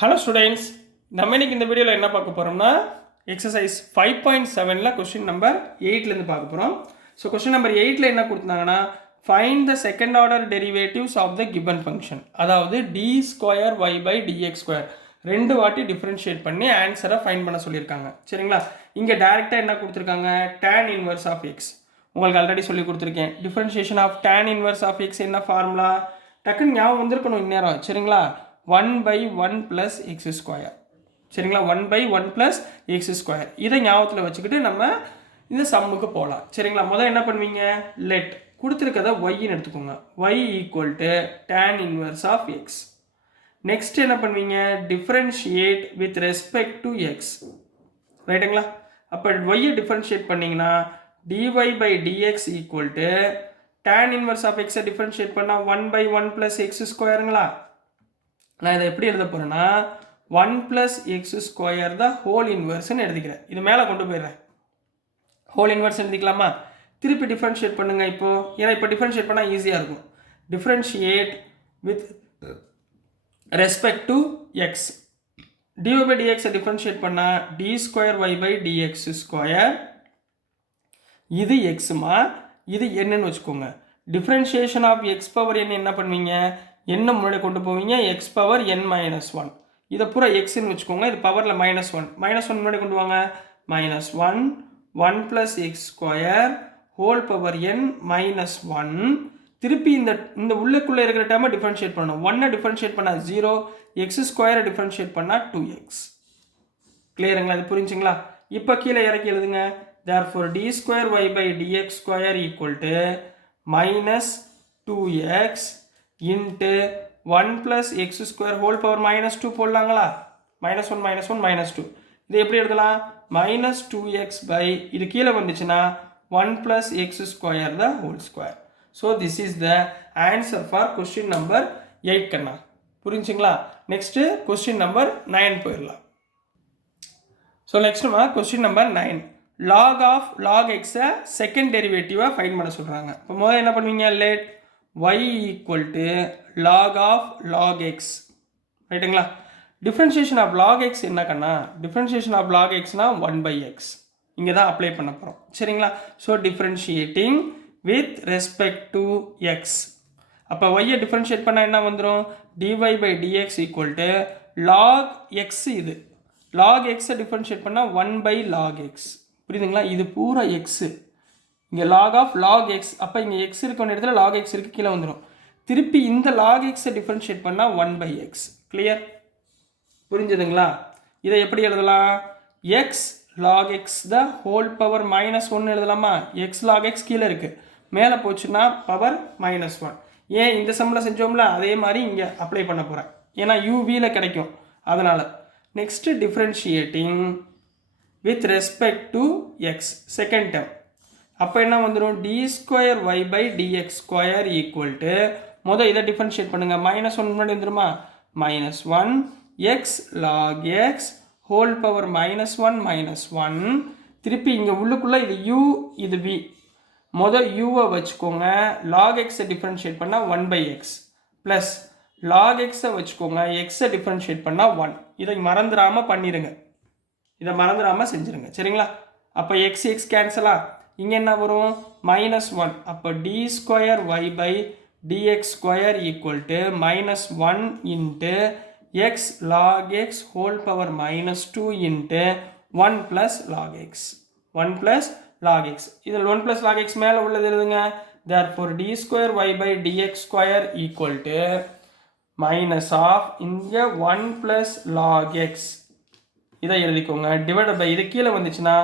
Hello students, நம்ம இன்னைக்கு இந்த வீடியோவில் என்ன பார்க்க போகிறோம்னா எக்ஸசைஸ் 5.7ல் கொஸ்டின் நம்பர் 8லேருந்து பார்க்க போகிறோம். ஸோ கொஸ்டின் நம்பர் 8ல் என்ன கொடுத்தாங்கன்னா find the second order derivatives of the given function, அதாவது d square y by dx square ரெண்டு வாட்டி டிஃப்ரென்ஷியேட் பண்ணி ஆன்சரை ஃபைண்ட் பண்ண சொல்லியிருக்காங்க. சரிங்களா? இங்கே டேரெக்டாக என்ன கொடுத்துருக்காங்க, tan இன்வர்ஸ் ஆஃப் எக்ஸ். உங்களுக்கு ஆல்ரெடி சொல்லி கொடுத்துருக்கேன். Differentiation of tan inverse of x என்ன ஃபார்முலா, டக்குன்னு ஞாபகம் வந்திருக்கணும் இந்நேரம். சரிங்களா? 1/1 + x ஸ்கொயர். சரிங்களா? 1/1 + x ஸ்கொயர். இதை ஞாபகத்தில் வச்சுக்கிட்டு நம்ம இந்த சம்முக்கு போகலாம். சரிங்களா? முதல்ல என்ன பண்ணுவீங்க, லெட் கொடுத்துருக்கதை ஒய்ன்னு எடுத்துக்கோங்க. y = tan inverse of x. Next என்ன பண்ணுவீங்க, differentiate with respect to x. ரைட்டுங்களா? அப்போ ஒய்யை டிஃப்ரென்ஷியேட் பண்ணிங்கன்னா dy/dx = tan இன்வர்ஸ் ஆஃப் எக்ஸை டிஃப்ரென்ஷியேட் பண்ணால் 1/1 + x ஸ்கொயருங்களா. நான் இதை எப்படி எழுத போகிறேன்னா 1 + x ஸ்கொயர் தான் ஹோல் இன்வர்ஸ்ன்னு எழுதிக்கிறேன். இது மேலே கொண்டு போயிடுறேன். ஹோல் இன்வர்ஸ் எழுதிக்கலாமா? திருப்பி டிஃப்ரென்ஷியேட் பண்ணுங்க. ஏன்னா இப்போ டிஃப்ரென்ஷியேட் பண்ணால் ஈஸியாக இருக்கும். Differentiate with respect to x. dy/dx differentiate பண்ணால் d²y/dx ஸ்கொயர். இது எக்ஸுமா, இது என்னன்னு வச்சுக்கோங்க. Differentiation of x power n என்ன பண்ணுவீங்க, என்ன முன்னாடி கொண்டு போவீங்க, x பவர் n - 1. இதை பூரா எக்ஸ்ன்னு வச்சுக்கோங்க. இது பவரில் -1 முன்னாடி கொண்டு வாங்க. -1 1 + x square whole power n - 1. திருப்பி இந்த உள்ளுக்குள்ளே இருக்கிற டேர்மை டிஃப்ரென்ஷியேட் பண்ணணும். 1 டிஃப்ரென்ஷியேட் பண்ணால் 0, x ஸ்கொயரை டிஃப்ரென்ஷியேட் பண்ணால் 2x. கிளியருங்களா? இது புரிஞ்சுங்களா? இப்போ கீழே இறக்கி எழுதுங்க. therefore d²y/dx square = -2x into 1 + x square whole power -2 போடலாங்களா? -1 -1 -2. இது எப்படி எழுதலாம், -2x இது கீழே வந்துச்சுன்னா 1 + x square the whole square. So this is the answer for question number 8 கண்ணா. புரிஞ்சுங்களா? நெக்ஸ்ட்டு கொஸ்டின் நம்பர் 9 போயிடலாம். ஸோ நெக்ஸ்ட்டுமா question number 9, log x second டெரிவேட்டிவாக ஃபைண்ட் பண்ண சொல்கிறாங்க. இப்போ முதல்ல என்ன பண்ணுவீங்க, லெட் y = log x. ரைட்டுங்களா? டிஃப்ரென்ஷியேஷன் ஆஃப் log x என்ன கண்ணா, டிஃப்ரென்ஷியேஷன் ஆஃப் log xனா 1/x. இங்கே தான் அப்ளை பண்ண போகிறோம். சரிங்களா? So differentiating with respect to x. அப்போ ஒய்யை டிஃப்ரென்ஷியேட் பண்ணால் என்ன வந்துடும், dy/dx = log x. இது log xை டிஃப்ரென்ஷியேட் பண்ணால் 1/log x. புரியுதுங்களா? இது பூரா எக்ஸு. இங்கே log x. அப்போ இங்கே x இருக்க இடத்துல log x இருக்கு, கீழே வந்துடும். திருப்பி இந்த log xை டிஃப்ரென்ஷியேட் பண்ணால் 1/x. கிளியர்? புரிஞ்சுதுங்களா? இதை எப்படி எழுதலாம், x log x the whole power -1 எழுதலாமா? x log x கீழே இருக்கு, மேலே போச்சுன்னா பவர் -1. ஏன் இந்த சம்மில் செஞ்சோம்ல அதே மாதிரி இங்கே அப்ளை பண்ண போகிறேன். ஏன்னா uvயில் கிடைக்கும் அதனால். Next differentiating with respect to X second term. அப்போ என்ன வந்துடும், d²y/dx ஸ்கொயர் முதல் இதை டிஃப்ரென்ஷியேட் பண்ணுங்கள். -1 முன்னாடி வந்துடுமா, -1 x log x whole power -1 -1. திருப்பி இங்கே உள்ளுக்குள்ளே இது u, இது v. முதல் uவை வச்சுக்கோங்க. log xை டிஃப்ரென்ஷியேட் பண்ணால் 1/x ப்ளஸ் log xை வச்சுக்கோங்க, xை டிஃப்ரென்ஷியேட் பண்ணால் 1. இதை மறந்துடாமல் பண்ணிடுங்க, இதை மறந்துடாமல் செஞ்சுருங்க. சரிங்களா? அப்போ x கேன்சலா, இங்கே என்ன வரும், -1. அப்போ d²y/dx square -1 into x log x whole power -2 into 1 + log x. 1 + log x. இதில் 1 + log x மேலே உள்ளது எழுதுங்க. therefore d²y/dx square minus of இங்கே 1 + log x. இதை எழுதிக்கோங்க. டிவைடட் பை இது கீழே வந்துச்சுன்னா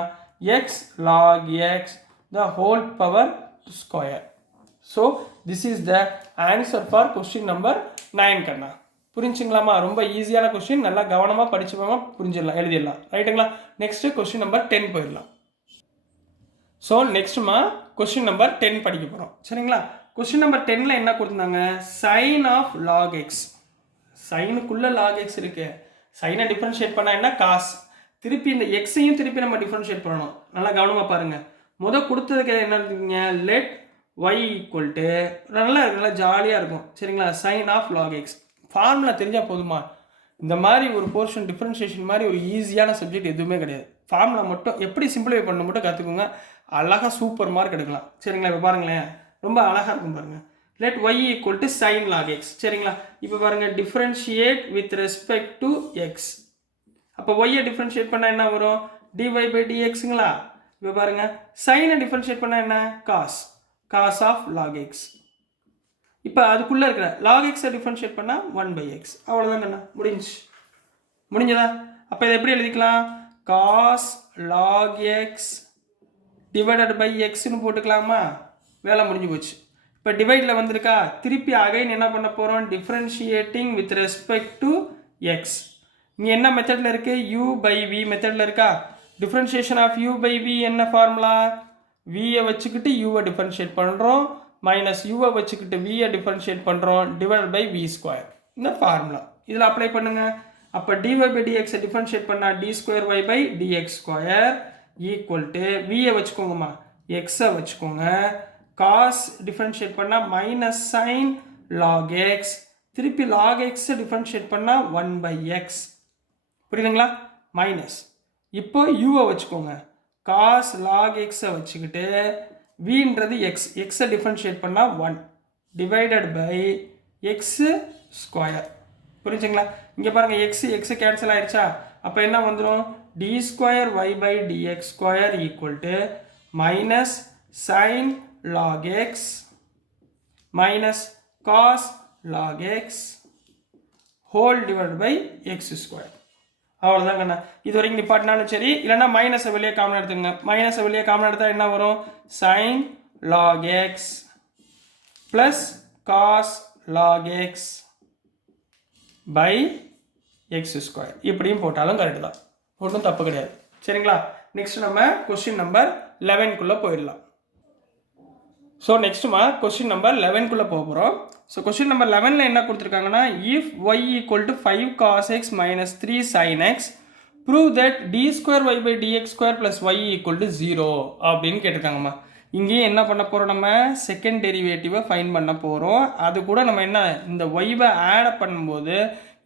x log x the whole power square. So this is the answer for question number 9 கண்ணா. புரிஞ்சுங்களாமா? ரொம்ப ஈஸியான கொஸ்டின், நல்லா கவனமாக படிச்சுப்பாங்க, புரிஞ்சிடலாம், எழுதிடலாம். ரைட்டுங்களா? நெக்ஸ்ட் கொஸ்டின் நம்பர் 10 போயிடலாம். ஸோ நெக்ஸ்ட்டுமா கொஸ்டின் நம்பர் 10 படிக்க போகிறோம். சரிங்களா? கொஸ்டின் நம்பர் 10ல் என்ன கொடுத்துருந்தாங்க, சைன் ஆஃப் log x. சைனுக்குள்ளே log x இருக்கு. சைனை டிஃப்ரென்ஷியேட் பண்ணால் என்ன, காஸ். திருப்பி இந்த எக்ஸையும் திருப்பி நம்ம டிஃப்ரென்ஷியேட் பண்ணணும். நல்லா கவனமாக பாருங்கள். முதல் கொடுத்ததுக்கு என்ன இருக்குங்க, லெட் y = நல்லா ஜாலியாக இருக்கும். சரிங்களா? Sine of log x formula தெரிஞ்சால் போதுமா, இந்த மாதிரி ஒரு போர்ஷன் டிஃப்ரென்ஷியேஷன் மாதிரி ஒரு ஈஸியான சப்ஜெக்ட் எதுவுமே கிடையாது. ஃபார்முலா மட்டும் எப்படி சிம்பிளிஃபை பண்ண மட்டும் கற்றுக்கோங்க, அழகாக சூப்பர் மார்க் எடுக்கலாம். சரிங்களா? இப்போ பாருங்களேன், ரொம்ப அழகாக இருக்கும் பாருங்கள். let y equal to sin log x. சரிங்களா? இப்போ பாருங்கள், differentiate with respect to x. அப்போ y டிஃபரன்ஷியேட் பண்ணால் என்ன வரும்? dy by dxங்களா? இப்போ பாருங்கள், சைனை டிஃபரன்ஷியேட் பண்ணால் என்ன? cos of log x. இப்போ அதுக்குள்ளே இருக்கிற log x டிஃபரன்ஷியேட் பண்ணால் 1/x. அவ்வளோதாங்கண்ணா, முடிஞ்சதா? அப்போ இதை எப்படி எழுதிக்கலாம்? cos log x divided by எக்ஸ்னு போட்டுக்கலாமா? வேலை முடிஞ்சு போச்சு. இப்போ டிவைடில் வந்திருக்கா, திருப்பி அகைன் என்ன பண்ண போகிறோம்? Differentiating with respect to x. இங்கே என்ன மெத்தடில் இருக்குது? u பை v மெத்தடில் இருக்கா? Differentiation of u by v என்ன ஃபார்முலா? v-யை வச்சுக்கிட்டு u-வை டிஃப்ரென்ஷியேட் பண்ணுறோம், மைனஸ் u-வை வச்சுக்கிட்டு v-யை டிஃப்ரென்ஷியேட் பண்ணுறோம், டிவைட் பை v ஸ்கொயர். இந்த ஃபார்முலா இதில் அப்ளை பண்ணுங்கள். அப்போ dy by dx டிஃப்ரென்ஷியேட் பண்ணால் d square y by dx square equal to v-யை வச்சுக்கோங்கம்மா, x-ஐ வச்சுக்கோங்க, cos டிஃப்ரென்ஷியேட் பண்ணால் மைனஸ் சைன் log x, திருப்பி log x டிஃப்ரென்ஷியேட் பண்ணால் 1/x. புரியுதுங்களா? மைனஸ் இப்போ u-வை வச்சுக்கோங்க, cos log x-ஐ வச்சுக்கிட்டு v-ன்றது x-ஐ டிஃப்ரென்ஷியேட் பண்ணால் 1 டிவைடட் பை x ஸ்கொயர். புரிஞ்சுங்களா? இங்கே பாருங்கள், x கேன்சல் ஆயிடுச்சா? அப்போ என்ன வந்துடும்? d square y by dx square equal to minus sine log x minus cos log x whole divide by x square. அவ்வளோதாங்கண்ணா. இது வரைக்கும் நிப்பாட்டினாலும் சரி, இல்லைன்னா மைனஸை வெளியே காமன் எடுத்துங்க. மைனஸை வெளியே காமன் எடுத்தால் என்ன வரும்? Sine log x plus cos log x by x square. இப்படியும் போட்டாலும் கரெக்டு தான், ஒன்றும் தப்பு கிடையாது. சரிங்களா? நெக்ஸ்ட் நம்ம கொஸ்டின் நம்பர் 11க்குள்ளே போயிடலாம். ஸோ நெக்ஸ்ட்டுமா கொஸ்டின் நம்பர் 11க்குள்ளே போக போகிறோம். ஸோ கொஸ்டின் நம்பர் 11ல் என்ன கொடுத்துருக்காங்கன்னா, if y equal to 5 cos x minus 3 sin x prove that d square y by dx square plus y equal to 0 அப்படின்னு கேட்டிருக்காங்கம்மா. இங்கேயும் என்ன பண்ண போகிறோம்? நம்ம செகண்ட் டெரிவேட்டிவை ஃபைன் பண்ண போகிறோம். அது கூட நம்ம என்ன, இந்த ஒய்வை ஆட் பண்ணும்போது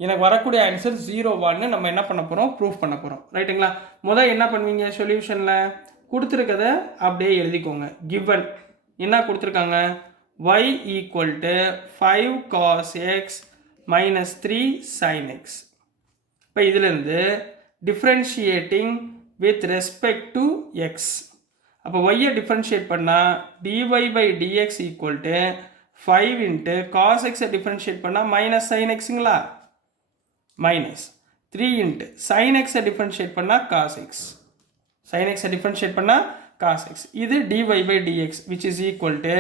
எனக்கு வரக்கூடிய ஆன்சர் 0 நம்ம என்ன பண்ண போகிறோம்? ப்ரூஃப் பண்ண போகிறோம். ரைட்டுங்களா? முதல் என்ன பண்ணுவீங்க? சொல்யூஷனில் கொடுத்துருக்கத அப்படியே எழுதிக்கோங்க. கிவன் என்ன கொடுத்துருக்காங்க? y equal to 5 cos x minus 3 sin x. இப்போ இதிலிருந்து differentiating with respect to x. அப்போ y-யை டிஃப்ரென்ஷியேட் பண்ணால் dy by dx equal to 5 into cos x-ஐ டிஃப்ரென்ஷியேட் பண்ணால் மைனஸ் sin x-ங்களா, மைனஸ் 3 இன்ட்டு sin x-ஐ டிஃப்ரென்ஷியேட் பண்ணால் cos x, sin x-ஐ டிஃப்ரென்ஷியேட் பண்ணால் cos x. இது dy by dx which is equal to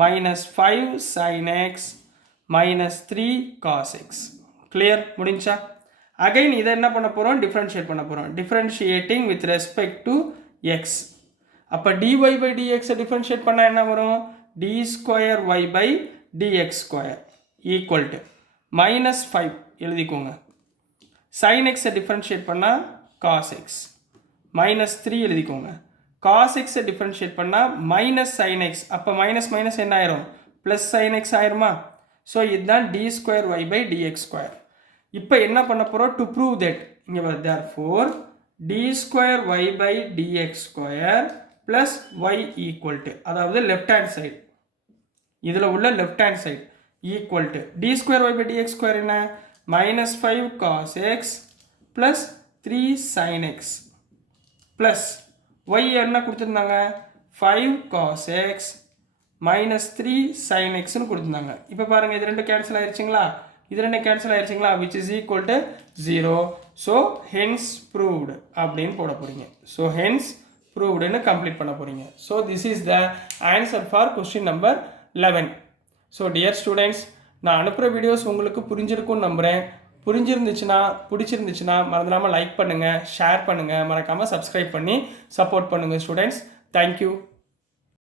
minus 5 sin x minus 3 cos x. clear? முடிஞ்சா? Again இதை என்ன பண்ண போகிறோம்? டிஃப்ரென்ஷியேட் பண்ண போகிறோம். Differentiating with respect to x. அப்போ dy by dx டிஃப்ரென்ஷியேட் பண்ணால் என்ன வரும்? d square y by dx square equal to minus 5 எழுதிக்கோங்க. sin x டிஃப்ரென்ஷியேட் பண்ணால் cos x மைனஸ் 3 எழுதிக்கோங்க. cos x டிஃப்ரென்ஷியேட் பண்ணால் மைனஸ் sin x. அப்போ மைனஸ் மைனஸ் என்ன ஆயிரும்? ப்ளஸ் sin x ஆயிருமா? ஸோ இதுதான் d square y by dx square. இப்போ என்ன பண்ண போகிறோம்? டு ப்ரூவ் தட் இங்கே வருது, therefore d square y by dx square plus y equal to, அதாவது லெஃப்ட் ஹேண்ட் சைடு, இதில் உள்ள left hand side equal to d square y by dx square என்ன? Minus 5 cos x plus 3 sin x plus y என்ன கொடுத்துருந்தாங்க? 5 cos x minus 3 sin xன்னு கொடுத்துருந்தாங்க. இப்போ பாருங்கள், இது ரெண்டு கேன்சல் ஆயிடுச்சுங்களா? இது ரெண்டு கேன்சல் ஆயிடுச்சுங்களா? Which is equal to 0. So hence proved அப்படின்னு போட போகிறீங்க. ஸோ ஹென்ஸ் ப்ரூவ்டுன்னு கம்ப்ளீட் பண்ண போகிறீங்க. So this is the answer for question number 11. So dear students, நான் அனுப்புகிற வீடியோஸ் உங்களுக்கு புரிஞ்சிருக்கும்னு நம்புகிறேன். பிடிச்சிருந்துச்சுன்னா மறந்துடாமல் லைக் பண்ணுங்கள், ஷேர் பண்ணுங்கள், மறக்காமல் சப்ஸ்கிரைப் பண்ணி சப்போர்ட் பண்ணுங்கள் ஸ்டூடெண்ட்ஸ். தேங்க்யூ.